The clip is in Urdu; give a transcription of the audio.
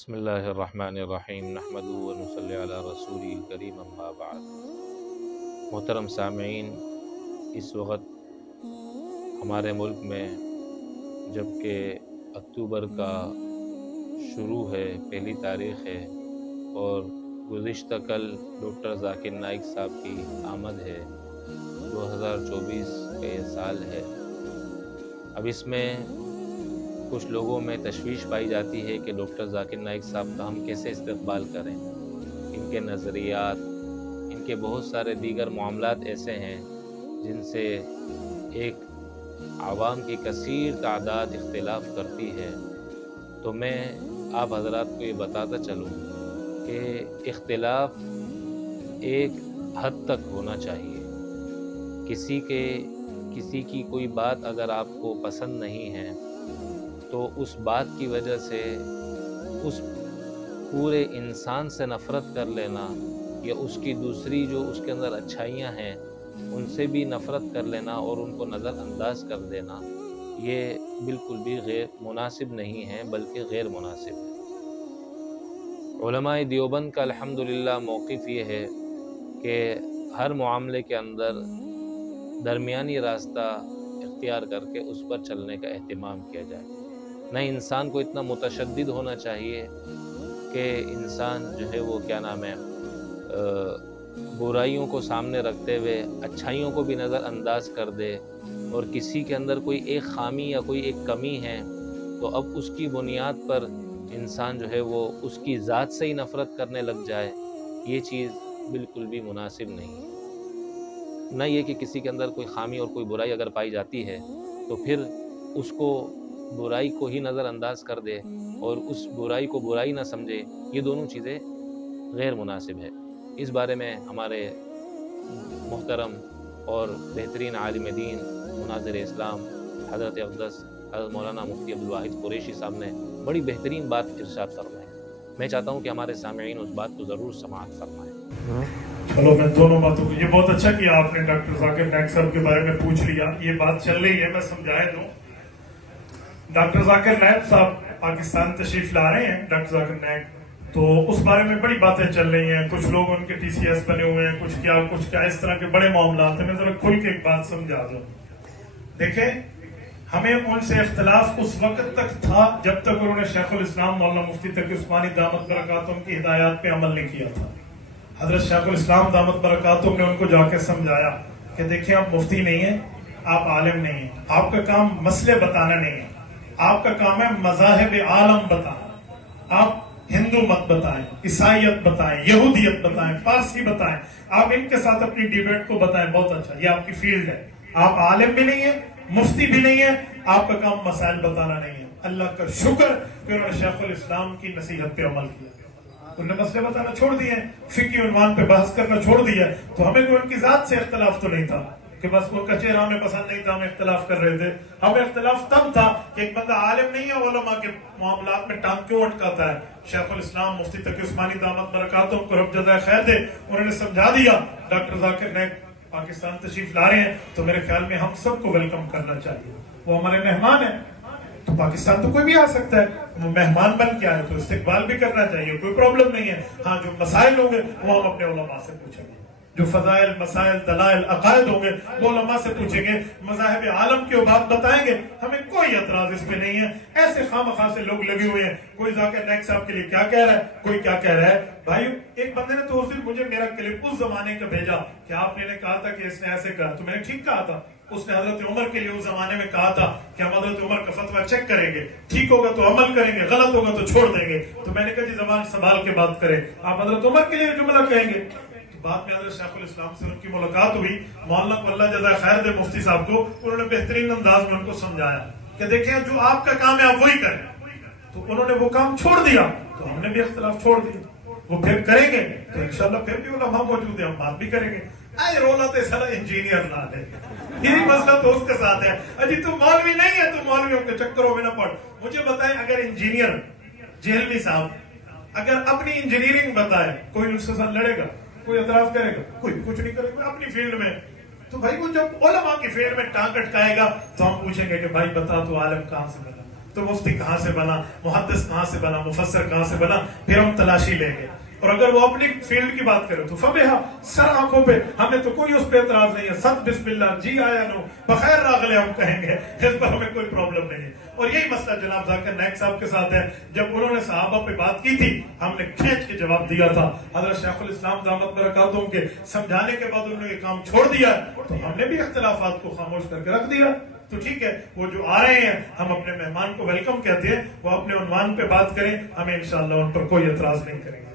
بسم اللہ الرحمن الرحیم نحمدہ و نصلی علی رسول کریم اما بعد۔ محترم سامعین، اس وقت ہمارے ملک میں جبکہ اکتوبر کا شروع ہے، پہلی تاریخ ہے اور گزشتہ کل ڈاکٹر ذاکر نائک صاحب کی آمد ہے، 2024 کا یہ سال ہے۔ اب اس میں کچھ لوگوں میں تشویش پائی جاتی ہے کہ ڈاکٹر ذاکر نائک صاحب کا ہم کیسے استقبال کریں۔ ان کے نظریات، ان کے بہت سارے دیگر معاملات ایسے ہیں جن سے ایک عوام کی کثیر تعداد اختلاف کرتی ہے۔ تو میں آپ حضرات کو یہ بتاتا چلوں کہ اختلاف ایک حد تک ہونا چاہیے۔ کسی کی کوئی بات اگر آپ کو پسند نہیں ہے تو اس بات کی وجہ سے اس پورے انسان سے نفرت کر لینا یا اس کی دوسری جو اس کے اندر اچھائیاں ہیں ان سے بھی نفرت کر لینا اور ان کو نظر انداز کر دینا، یہ بالکل بھی غیر مناسب نہیں ہے، بلکہ غیر مناسب ہے۔ علماء دیوبند کا الحمدللہ موقف یہ ہے کہ ہر معاملے کے اندر درمیانی راستہ اختیار کر کے اس پر چلنے کا اہتمام کیا جائے۔ نہ انسان کو اتنا متشدد ہونا چاہیے کہ انسان جو ہے وہ برائیوں کو سامنے رکھتے ہوئے اچھائیوں کو بھی نظر انداز کر دے، اور کسی کے اندر کوئی ایک خامی یا کوئی ایک کمی ہے تو اب اس کی بنیاد پر انسان جو ہے وہ اس کی ذات سے ہی نفرت کرنے لگ جائے، یہ چیز بالکل بھی مناسب نہیں ہے۔ نہ یہ کہ کسی کے اندر کوئی خامی اور کوئی برائی اگر پائی جاتی ہے تو پھر اس کو برائی کو ہی نظر انداز کر دے اور اس برائی کو برائی نہ سمجھے، یہ دونوں چیزیں غیر مناسب ہے۔ اس بارے میں ہمارے محترم اور بہترین عالم دین، مناظر اسلام، حضرت اقدس حضرت مولانا مفتی عبدالواحد قریشی صاحب نے بڑی بہترین بات ارشاد فرمائی۔ میں چاہتا ہوں کہ ہمارے سامعین اس بات کو ضرور سماعت فرمائیں۔ چلو میں دونوں باتوں کو، یہ بہت اچھا کیا آپ نے ڈاکٹر ذاکر نائک صاحب کے بارے میں پوچھ لیا، یہ بات چل رہی ہے، میں سمجھائے دوں۔ ڈاکٹر ذاکر نائک صاحب پاکستان تشریف لا رہے ہیں، ڈاکٹر ذاکر نائک، تو اس بارے میں بڑی باتیں چل رہی ہیں، کچھ لوگ ان کے ٹی سی ایس بنے ہوئے ہیں، کچھ کیا اس طرح کے بڑے معاملات ہیں۔ میں ذرا کھل کے ایک بات سمجھا دوں۔ دیکھیں، ہمیں ان سے اختلاف اس وقت تک تھا جب تک انہوں نے شیخ الاسلام مولانا مفتی تقی عثمانی دامت برکاتہم کی ہدایات پہ عمل نہیں کیا تھا۔ حضرت شیخ الاسلام دامت برکاتہم نے ان کو جا کے سمجھایا کہ دیکھیں آپ مفتی نہیں ہیں، آپ عالم نہیں ہیں، آپ کا کام مسئلے بتانا نہیں ہے، آپ کا کام ہے مذاہب عالم بتانا۔ آپ ہندو مت بتائیں، عیسائیت بتائیں، یہودیت بتائیں، پارسی بتائیں، آپ ان کے ساتھ اپنی ڈیبیٹ کو بتائیں، بہت اچھا، یہ آپ کی فیلڈ ہے۔ آپ عالم بھی نہیں ہیں، مفتی بھی نہیں ہے، آپ کا کام مسائل بتانا نہیں ہے۔ اللہ کا شکر کہ انہوں نے شیخ الاسلام کی نصیحت پہ عمل کیا، انہوں نے مسئلے بتانا چھوڑ دیے، فقہی عنوان پہ بحث کرنا چھوڑ دیا۔ تو ہمیں کوئی ان کی ذات سے اختلاف تو نہیں تھا کہ بس ان کا چہرہ ہمیں پسند نہیں تھا، ہم اختلاف کر رہے تھے۔ ہمیں اختلاف تب تھا کہ ایک بندہ عالم نہیں ہے، علماء کے معاملات میں ٹانگ کیوں اٹکاتا ہے۔ شیخ الاسلام مفتی تقی عثمانی دامت برکاتہم کو رب جزائے خیر دے، انہوں نے سمجھا دیا۔ ڈاکٹر ذاکر نائک پاکستان تشریف لا رہے ہیں تو میرے خیال میں ہم سب کو ویلکم کرنا چاہیے، وہ ہمارے مہمان ہیں۔ تو پاکستان تو کوئی بھی آ سکتا ہے، وہ مہمان بن کے آئے تو استقبال بھی کرنا چاہیے، کوئی پرابلم نہیں ہے۔ ہاں، جو مسائل ہوں گے وہ ہم اپنے علماء سے پوچھیں گے، جو فضائل، مسائل، دلائل، عقائد ہوں گے وہ علماء سے پوچھیں گے، مذاہب عالم کی بات بتائیں گے، ہمیں کوئی اعتراض اس پہ نہیں ہے۔ ایسے خواہ سے لوگ لگے ہوئے ہیں، کوئی ذاکر نائک صاحب کے لیے کیا کہہ رہا ہے، کوئی کیا کہہ رہا ہے۔ بھائی، ایک بندے نے تو اس دن مجھے میرا کلپ اس زمانے کا بھیجا کہ آپ نے کہا تھا کہ اس نے ایسے کہا، تو میں نے ٹھیک کہا تھا۔ اس نے حضرت عمر کے لیے اس زمانے میں کہا تھا کہ ہم حضرت عمر کا فتویٰ چیک کریں گے، ٹھیک ہوگا تو عمل کریں گے، غلط ہوگا تو چھوڑ دیں گے۔ تو میں نے کہا جی زبان سنبھال کے بات کریں، آپ حضرت عمر کے لیے جملہ کہیں گے۔ تو بعد میں حضرت شیخ الاسلام سے ان کی ملاقات ہوئی، مولانا کو اللہ جزائے خیر دے مفتی صاحب کو، انہوں نے بہترین انداز میں ان کو سمجھایا کہ دیکھیں جو آپ کا کام ہے آپ وہی کریں۔ تو انہوں نے وہ کام چھوڑ دیا تو ہم نے بھی اختلاف چھوڑ دیا، وہ پھر کریں گے تو انشاءاللہ پھر بھی علماء موجود ہیں، ہم بات بھی کریں گے۔ آئے رولا تو سارا انجینئر نہ دے، یہی مسئلہ تو اس کے ساتھ ہے۔ اجی تم مولوی نہیں ہے، تم مولویوں کے چکروں میں نہ پڑ۔ مجھے بتائیں، اگر انجینئر جہلوی صاحب اگر اپنی انجینئرنگ بتائے، کوئی اس کے ساتھ لڑے گا، کوئی اعتراض کرے گا؟ کوئی کچھ نہیں کرے گا اپنی فیلڈ میں۔ تو بھائی وہ جب علماء کی فیلڈ میں ٹانگ اٹکائے گا تو ہم پوچھیں گے کہ بھائی بتا تو عالم کہاں سے بنا۔ تو مفتی کہاں سے بنا, محدث کہاں سے بنا, مفسر کہاں سے بنا, پھر ہم تلاشی لیں گے. اور اگر وہ اپنی فیلڈ کی بات کرے تو فبیہا, سر آنکھوں پہ, ہمیں تو کوئی اس پہ اعتراض نہیں ہے. سب بسم اللہ, جی آیا نو, بخیر راغلے ہم کہیں گے, اس پر ہمیں کوئی پرابلم نہیں ہے. اور یہی مسئلہ جناب ذاکر نائک صاحب کے ساتھ ہے. جب انہوں نے صحابہ پہ بات کی تھی, ہم نے کھینچ کے جواب دیا تھا. حضرت شیخ الاسلام دامت برکاتہم کے سمجھانے کے بعد انہوں نے یہ کام چھوڑ دیا, تو ہم نے بھی اختلافات کو خاموش کر کے رکھ دیا. تو ٹھیک ہے, وہ جو آ رہے ہیں ہم اپنے مہمان کو ویلکم کہتے ہیں, وہ اپنے عنوان پہ بات کریں, ہمیں انشاءاللہ ان پر کوئی اعتراض نہیں کریں گے.